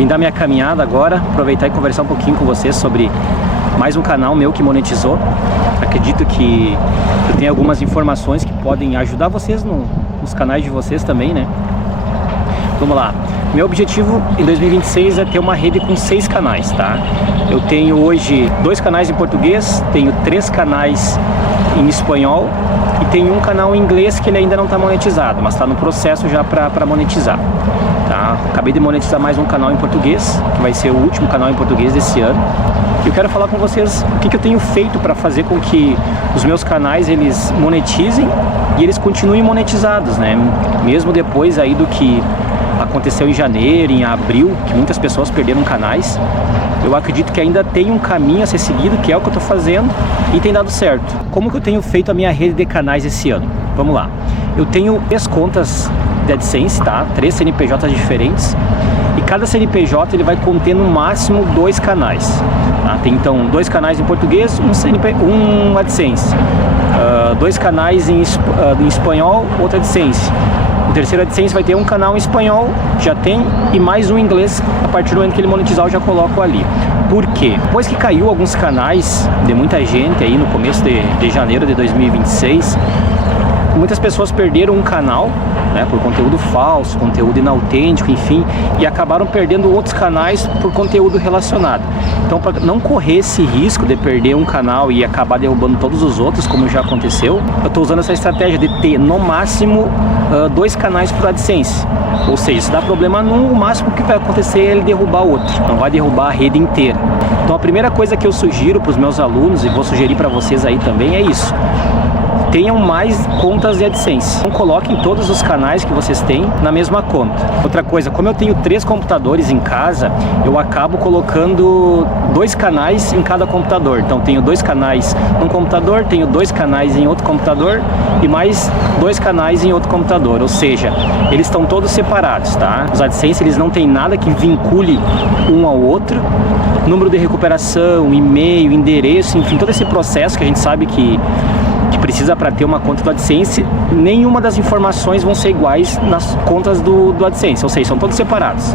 Vim dar minha caminhada agora, aproveitar e conversar um pouquinho com vocês sobre mais um canal meu que monetizou. Acredito que eu tenho algumas informações que podem ajudar vocês nos canais de vocês também, né? Vamos lá. Meu objetivo em 2026 é ter uma rede com 6 canais, tá? Eu tenho hoje 2 canais em português, tenho 3 canais em espanhol e tenho um canal em inglês que ele ainda não está monetizado, mas está no processo já para monetizar, tá? Acabei de monetizar mais um canal em português, que vai ser o último canal em português desse ano. E eu quero falar com vocês o que eu tenho feito para fazer com que os meus canais eles monetizem e eles continuem monetizados, né? Mesmo depois aí do que aconteceu em janeiro, em abril, que muitas pessoas perderam canais, eu acredito que ainda tem um caminho a ser seguido, que é o que eu estou fazendo e tem dado certo. Como que eu tenho feito a minha rede de canais esse ano? Vamos lá. Eu tenho 3 contas de AdSense, tá? 3 CNPJs diferentes e cada CNPJ ele vai conter no máximo 2 canais. Tá? Tem então 2 canais em português, um AdSense, 2 canais em espanhol, outro AdSense. O terceiro AdSense vai ter um canal em espanhol, já tem, e mais um em inglês. A partir do momento que ele monetizar eu já coloco ali. Por quê? Depois que caiu alguns canais de muita gente aí no começo de janeiro de 2026, muitas pessoas perderam um canal, né, por conteúdo falso, conteúdo inautêntico, enfim, e acabaram perdendo outros canais por conteúdo relacionado. Então, para não correr esse risco de perder um canal e acabar derrubando todos os outros, como já aconteceu, eu estou usando essa estratégia de ter no máximo 2 canais para o AdSense. Ou seja, se dá problema num, o máximo que vai acontecer é ele derrubar o outro, não vai derrubar a rede inteira. Então a primeira coisa que eu sugiro para os meus alunos, e vou sugerir para vocês aí também, é isso: tenham mais contas de AdSense. Não coloquem todos os canais que vocês têm na mesma conta. Outra coisa, como eu tenho 3 computadores em casa, eu acabo colocando 2 canais em cada computador. Então tenho 2 canais num computador, tenho 2 canais em outro computador e mais 2 canais em outro computador. Ou seja, eles estão todos separados, tá? Os AdSense eles não tem nada que vincule um ao outro. Número de recuperação, e-mail, endereço, enfim, todo esse processo que a gente sabe que precisa para ter uma conta do AdSense, nenhuma das informações vão ser iguais nas contas do AdSense, ou seja, são todos separados.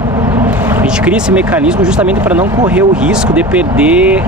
A gente cria esse mecanismo justamente para não correr o risco de perder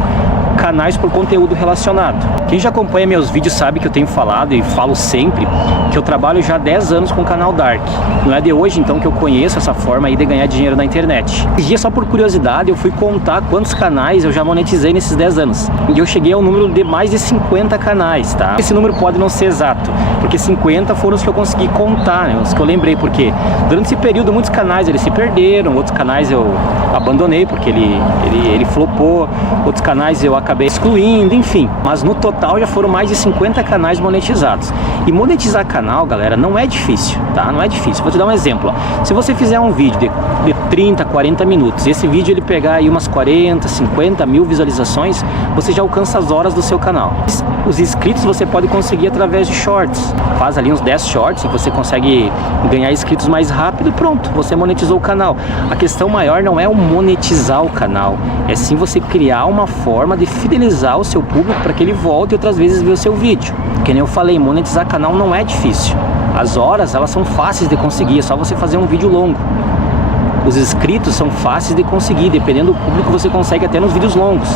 canais por conteúdo relacionado. Quem já acompanha meus vídeos sabe que eu tenho falado e falo sempre que eu trabalho já há 10 anos com o canal Dark. Não é de hoje então que eu conheço essa forma aí de ganhar dinheiro na internet. Esse dia, só por curiosidade, eu fui contar quantos canais eu já monetizei nesses 10 anos. E eu cheguei ao número de mais de 50 canais, tá? Esse número pode não ser exato, porque 50 foram os que eu consegui contar, né? Os que eu lembrei, porque durante esse período muitos canais eles se perderam, outros canais eu abandonei porque ele flopou, outros canais eu acabei excluindo, enfim. Mas no total já foram mais de 50 canais monetizados. E monetizar canal, galera, não é difícil, tá? Não é difícil. Vou te dar um exemplo, ó. Se você fizer um vídeo de 30, 40 minutos, e esse vídeo ele pegar aí umas 40, 50 mil visualizações, você já alcança as horas do seu canal. Os inscritos você pode conseguir através de shorts. Faz ali uns 10 shorts e você consegue ganhar inscritos mais rápido e pronto, você monetizou o canal. A questão maior não é o monetizar o canal, é sim você criar uma forma de fidelizar o seu público para que ele volte outras vezes ver o seu vídeo. Que nem eu falei, monetizar canal não é difícil. As horas, elas são fáceis de conseguir, é só você fazer um vídeo longo. Os inscritos são fáceis de conseguir, dependendo do público você consegue até nos vídeos longos.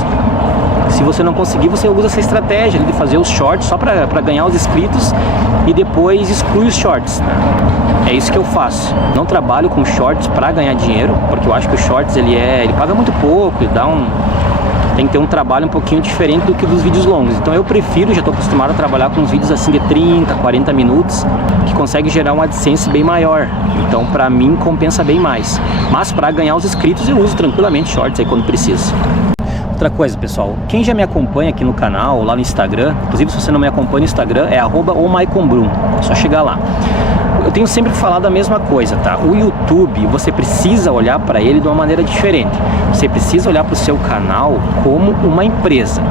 Se você não conseguir, você usa essa estratégia de fazer os shorts só para ganhar os inscritos e depois exclui os shorts, né? É isso que eu faço. Não trabalho com shorts para ganhar dinheiro, porque eu acho que o shorts ele paga muito pouco, ele tem que ter um trabalho um pouquinho diferente do que dos vídeos longos. Então eu prefiro, já estou acostumado a trabalhar com uns vídeos assim de 30, 40 minutos, que consegue gerar um AdSense bem maior. Então para mim compensa bem mais. Mas para ganhar os inscritos eu uso tranquilamente shorts aí quando preciso. Outra coisa, pessoal, quem já me acompanha aqui no canal ou lá no Instagram, inclusive se você não me acompanha no Instagram, é @omaiconbrum, é só chegar lá. Eu tenho sempre falado a mesma coisa, tá? O YouTube, você precisa olhar para ele de uma maneira diferente. Você precisa olhar para o seu canal como uma empresa,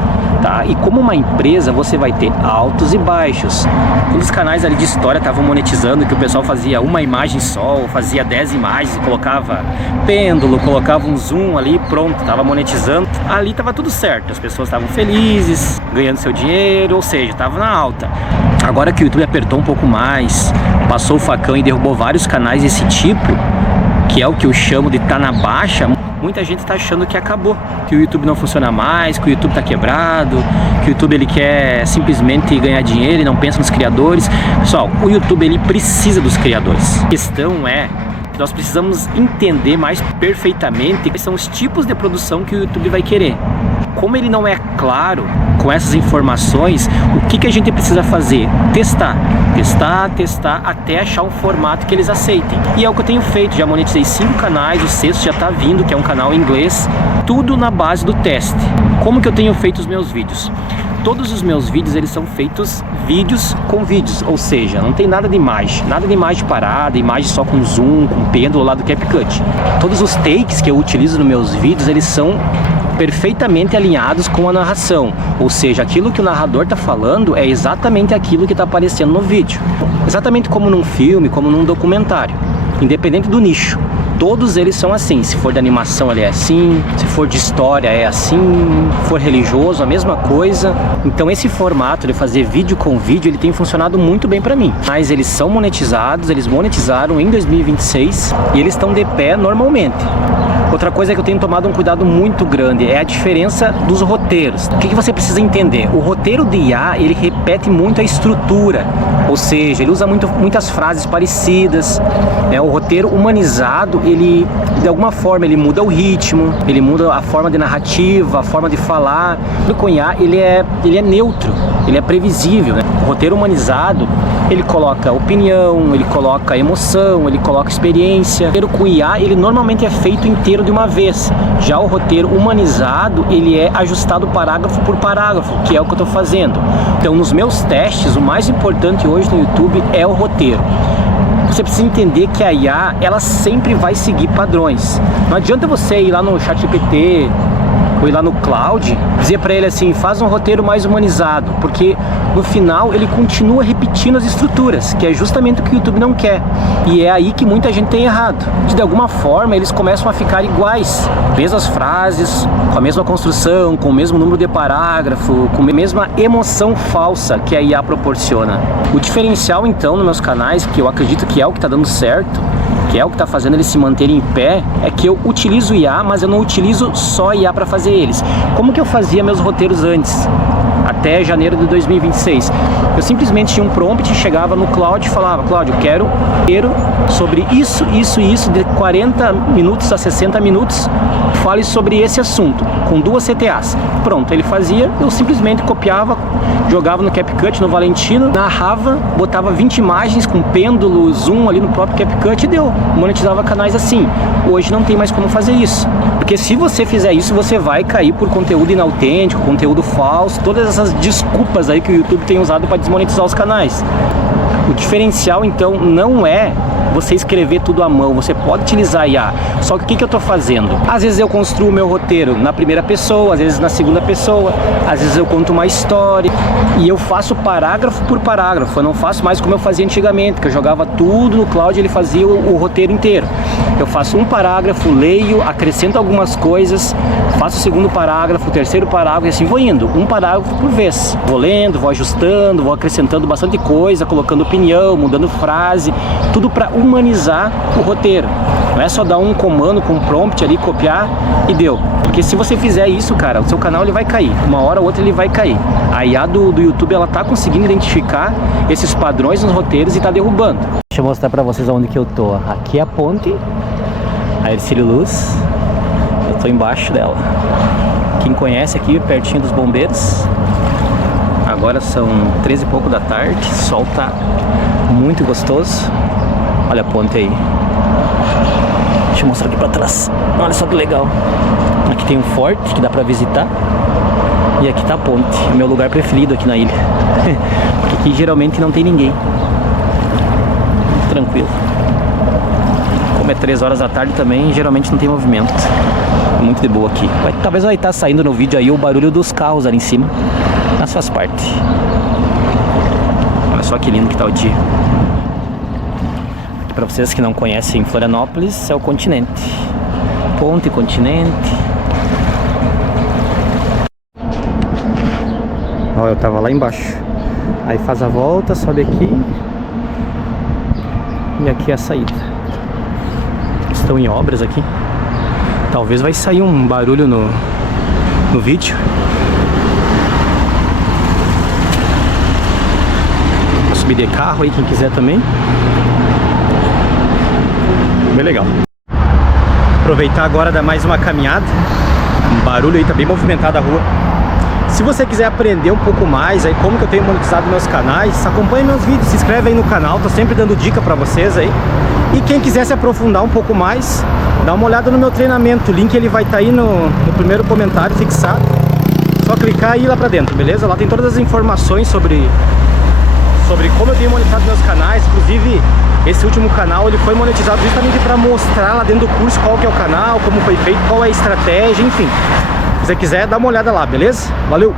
tá? E como uma empresa, você vai ter altos e baixos. Quando os canais ali de história estavam monetizando, que o pessoal fazia uma imagem só, ou fazia 10 imagens e colocava pêndulo, colocava um zoom ali, pronto, tava monetizando. Ali tava tudo certo, as pessoas estavam felizes, ganhando seu dinheiro, ou seja, tava na alta. Agora que o YouTube apertou um pouco mais, passou o facão e derrubou vários canais desse tipo, que é o que eu chamo de tá na baixa, muita gente tá achando que acabou, que o YouTube não funciona mais, que o YouTube tá quebrado, que o YouTube ele quer simplesmente ganhar dinheiro e não pensa nos criadores. Pessoal, o YouTube ele precisa dos criadores. A questão é que nós precisamos entender mais perfeitamente quais são os tipos de produção que o YouTube vai querer. Como ele não é claro com essas informações, o que a gente precisa fazer? Testar até achar um formato que eles aceitem. E é o que eu tenho feito, já monetizei 5 canais, o sexto já tá vindo, que é um canal em inglês, tudo na base do teste. Como que eu tenho feito os meus vídeos? Todos os meus vídeos, eles são feitos vídeos com vídeos, ou seja, não tem nada de imagem parada, imagem só com zoom, com pêndulo lá do CapCut. Todos os takes que eu utilizo nos meus vídeos, eles são perfeitamente alinhados com a narração, ou seja, aquilo que o narrador está falando é exatamente aquilo que está aparecendo no vídeo, exatamente como num filme, como num documentário, independente do nicho. Todos eles são assim, se for de animação ele é assim, se for de história é assim, se for religioso a mesma coisa. Então esse formato de fazer vídeo com vídeo, ele tem funcionado muito bem para mim. Mas eles são monetizados, eles monetizaram em 2026 e eles estão de pé normalmente. Outra coisa que eu tenho tomado um cuidado muito grande é a diferença dos roteiros. O que você precisa entender? O roteiro de IA, ele repete muito a estrutura, ou seja, ele usa muitas frases parecidas, né? O roteiro humanizado, ele de alguma forma ele muda o ritmo, ele muda a forma de narrativa, a forma de falar. O IA, ele é neutro, ele é previsível, né? O roteiro humanizado, ele coloca opinião, ele coloca emoção, ele coloca experiência. O roteiro com IA, ele normalmente é feito inteiro de uma vez. Já o roteiro humanizado, ele é ajustado parágrafo por parágrafo, que é o que eu estou fazendo. Então, nos meus testes, o mais importante hoje no YouTube é o roteiro. Você precisa entender que a IA, ela sempre vai seguir padrões. Não adianta você ir lá no ChatGPT ou ir lá no Cloud, dizer para ele assim, faz um roteiro mais humanizado, porque no final ele continua repetindo as estruturas, que é justamente o que o YouTube não quer. E é aí que muita gente tem errado. De alguma forma eles começam a ficar iguais, mesmas frases, com a mesma construção, com o mesmo número de parágrafo, com a mesma emoção falsa que a IA proporciona. O diferencial então nos meus canais, que eu acredito que é o que está dando certo, que é o que está fazendo eles se manterem em pé, é que eu utilizo IA, mas eu não utilizo só IA para fazer eles. Como que eu fazia meus roteiros antes? Até janeiro de 2026. Eu simplesmente tinha um prompt, chegava no Cloud e falava, Cláudio, eu quero sobre isso, de 40 minutos a 60 minutos, fale sobre esse assunto, com 2 CTAs. Pronto, ele fazia, eu simplesmente copiava, jogava no CapCut, no Valentino, narrava, botava 20 imagens com pêndulo, zoom ali no próprio CapCut e deu. Monetizava canais assim. Hoje não tem mais como fazer isso. Porque se você fizer isso, você vai cair por conteúdo inautêntico, conteúdo falso, todas essas desculpas aí que o YouTube tem usado para desmonetizar os canais. O diferencial então não é você escrever tudo à mão, você pode utilizar IA. Só que o que eu estou fazendo? Às vezes eu construo o meu roteiro na primeira pessoa, às vezes na segunda pessoa, às vezes eu conto uma história e eu faço parágrafo por parágrafo. Eu não faço mais como eu fazia antigamente, que eu jogava tudo no Cloud e ele fazia o roteiro inteiro. Eu faço um parágrafo, leio, acrescento algumas coisas, faço o segundo parágrafo, o terceiro parágrafo e assim vou indo, um parágrafo por vez. Vou lendo, vou ajustando, vou acrescentando bastante coisa, colocando opinião, mudando frase, tudo para humanizar o roteiro. Não é só dar um comando com um prompt ali, copiar e deu. Porque se você fizer isso, cara, o seu canal ele vai cair. Uma hora ou outra ele vai cair. A IA do YouTube, ela tá conseguindo identificar esses padrões nos roteiros e tá derrubando. Deixa eu mostrar pra vocês onde que eu tô. Aqui é a ponte, a Hercílio Luz. Eu tô embaixo dela. Quem conhece aqui, pertinho dos bombeiros. Agora são 13 e pouco da tarde. O sol tá muito gostoso. Olha a ponte aí. Deixa eu mostrar aqui pra trás. Olha só que legal. Aqui tem um forte que dá pra visitar. E aqui tá a ponte. Meu lugar preferido aqui na ilha. Porque aqui geralmente não tem ninguém. Tranquilo. Como é 3 horas da tarde também, geralmente não tem movimento. Muito de boa aqui. Talvez vai estar saindo no vídeo aí o barulho dos carros ali em cima. Mas faz parte. Olha só que lindo que tá o dia. Para vocês que não conhecem Florianópolis, é o continente. Ponte Continente. Ó, eu tava lá embaixo. Aí faz a volta, sobe aqui. E aqui é a saída. estão em obras aqui. Talvez vai sair um barulho no vídeo. Vou subir de carro aí, quem quiser também. Bem legal. Aproveitar agora, dar mais uma caminhada. Um barulho aí, tá bem movimentada a rua. Se você quiser aprender um pouco mais aí como que eu tenho monetizado meus canais, acompanhe meus vídeos, se inscreve aí no canal, tô sempre dando dica pra vocês aí. E quem quiser se aprofundar um pouco mais, dá uma olhada no meu treinamento, o link ele vai estar aí no primeiro comentário fixado. Só clicar e ir lá pra dentro, beleza? Lá tem todas as informações sobre como eu tenho monetizado meus canais. Inclusive, esse último canal ele foi monetizado justamente para mostrar lá dentro do curso qual que é o canal, como foi feito, qual é a estratégia, enfim. Se você quiser, dá uma olhada lá, beleza? Valeu!